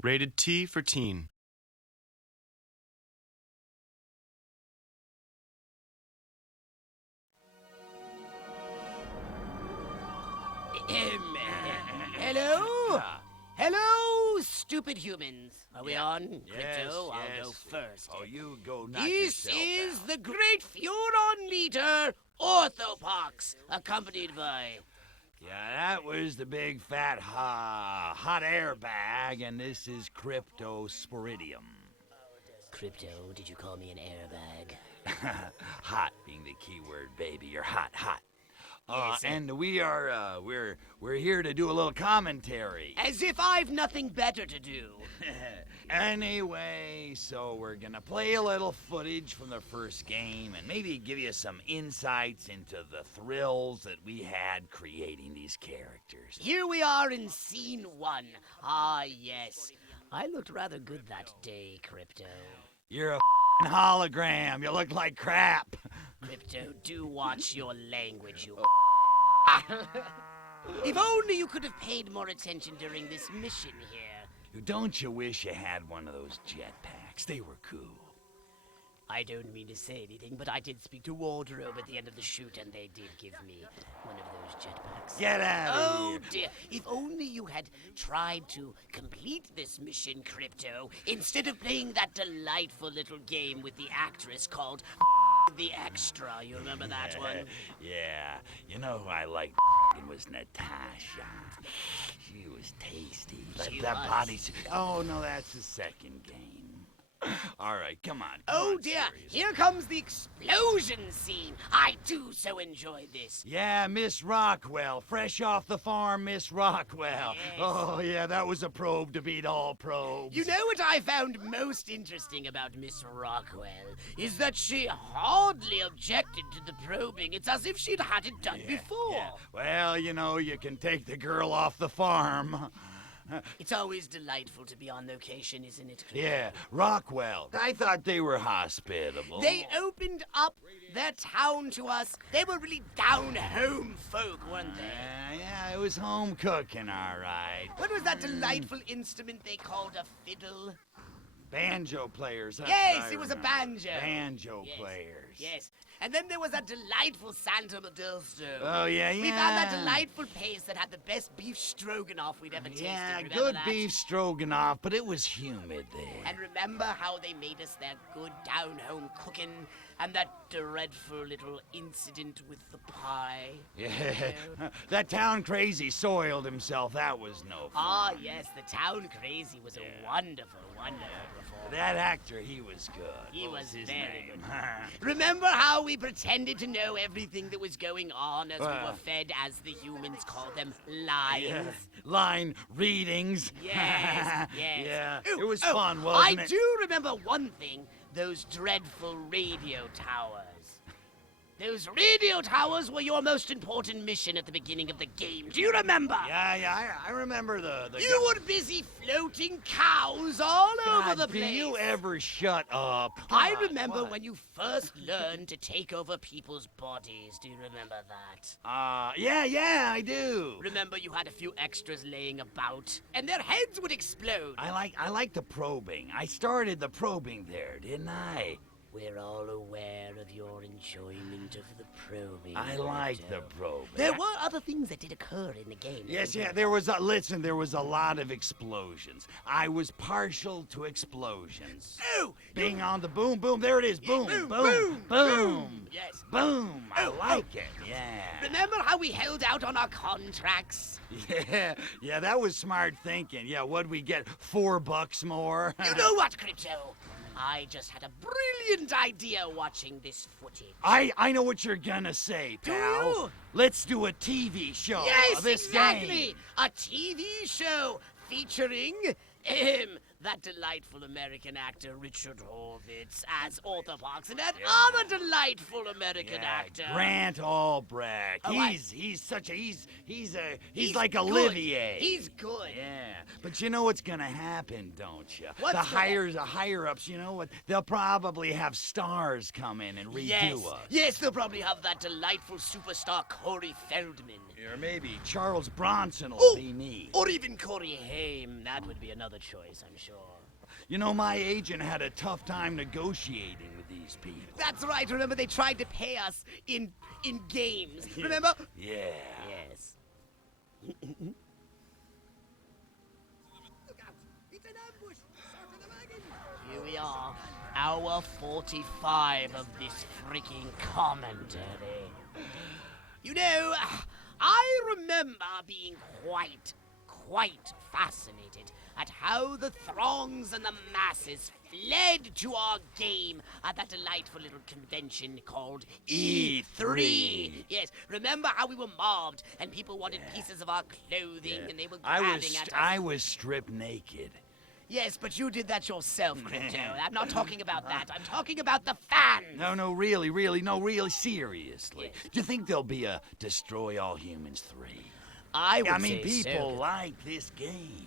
Rated T for teen. Hello? Hello, stupid humans. Are we on? Yes, Crypto, I'll yes. go first. Oh, you go knock This yourself is out. the great Furon leader, Orthopox, accompanied by... Yeah, that was the big fat hot air bag, and this is Cryptosporidium. Crypto, did you call me an airbag? Hot being the key word, baby. You're hot. Yes, and we are, we're here to do a little commentary. As if I've nothing better to do. Anyway, so we're gonna play a little footage from the first game and maybe give you some insights into the thrills that we had creating these characters. Here we are in scene 1. Ah, yes. I looked rather good that day, Crypto. You're a hologram. You look like crap. Crypto, do watch your language, you... If only you could have paid more attention during this mission here. Don't you wish you had one of those jetpacks? They were cool. I don't mean to say anything, but I did speak to Wardrobe at the end of the shoot, and they did give me one of those jetpacks. Get out of Oh, here. dear. If only you had tried to complete this mission, Crypto, instead of playing that delightful little game with the actress called The Extra. You remember that one? Yeah. You know who I liked was Natasha. She was tasty. She that was. body... Oh, no, that's the second game. All right, come on. Oh, dear. Here comes the explosion scene. I do so enjoy this. Yeah, Miss Rockwell. Fresh off the farm, Miss Rockwell. Yes. Oh, yeah, that was a probe to beat all probes. You know what I found most interesting about Miss Rockwell is that she hardly objected to the probing. It's as if she'd had it done before. Yeah. Well, you know, you can take the girl off the farm. It's always delightful to be on location, isn't it? Yeah, Rockwell. I thought they were hospitable. They opened up their town to us. They were really down-home folk, weren't they? Yeah, it was home cooking, all right. What was that delightful instrument they called a fiddle? Banjo players. That's Yes, what I it was a remember. banjo. Banjo Yes, players. Yes. And then there was that delightful Santa Modesto. Oh, yeah. We found that delightful place that had the best beef stroganoff we'd ever tasted. Yeah, Remember good that? beef stroganoff, but it was humid there. And remember how they made us their good down-home cooking and that dreadful little incident with the pie? Yeah, that town crazy soiled himself. That was no fun. Ah, yes, the town crazy was a wonderful, wonderful performance. That actor, he was good. He What was his very name? Remember how we pretended to know everything that was going on as we Well. were fed, as the humans call them, lines? Yeah. Line readings. Yes, yes. Yeah, Ooh, it was oh, fun, wasn't I it? do remember one thing, those dreadful radio towers. Those radio towers were your most important mission at the beginning of the game. Do you remember? Yeah, I remember the You were busy floating cows all over God, the do place. you ever shut up? I Come on, remember what? when you first learned to take over people's bodies. Do you remember that? Yeah, I do. Remember you had a few extras laying about, and their heads would explode. I like the probing. I started the probing there, didn't I? We're all aware of your enjoyment of the probing. I like the Crypto. probing. There were other things that did occur in the game. Yes, wasn't yeah, there was a lot of explosions. I was partial to explosions. Oh! Being on the boom, boom, there it is, boom, Boom, boom, boom, boom. Yes. boom. I Oh, like it, yeah. Remember how we held out on our contracts? Yeah, that was smart thinking. Yeah, what'd we get, $4 more? You know what, Crypto? I just had a brilliant idea watching this footage. I know what you're gonna say, Do pal. you? Let's do a TV show Yes, of this exactly. game. A TV show featuring that delightful American actor Richard Horvitz as Orthopox, and that other delightful American actor Grant Albrecht. Oh, He's like He's Olivier. He's good. Yeah. but you know what's gonna happen, don't you? What's the higher-ups, you know what? They'll probably have stars come in and redo us. Yes, they'll probably have that delightful superstar Corey Feldman. Or maybe Charles Bronson will be me. Or even Corey Haim. That would be another choice, I'm sure. You know, my agent had a tough time negotiating with these people. That's right. Remember, they tried to pay us in games. Remember? Yeah. Yes. Look out! It's an ambush! Circle the wagon! Here we are, hour 45 of this freaking commentary. You know, I remember being quite fascinated at how the throngs and the masses fled to our game at that delightful little convention called E3. Yes, remember how we were mobbed and people wanted pieces of our clothing and they were grabbing at us? I was stripped naked. Yes, but you did that yourself, Crypto. I'm not talking about that. I'm talking about the fans. No, really, seriously. Yes. Do you think there'll be a Destroy All Humans 3? I mean, say people so. like this game.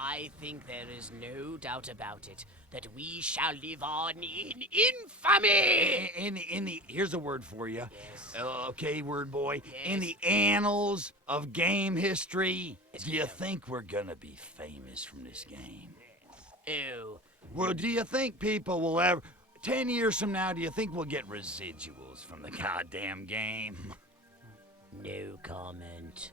I think there is no doubt about it that we shall live on in infamy. Here's a word for you. Yes. Okay, word boy. Yes. In the annals of game history, Yes, do you Crypto. think we're gonna be famous from this game? Oh, Well, do you think people will ever... 10 years from now, do you think we'll get residuals from the goddamn game? no comment.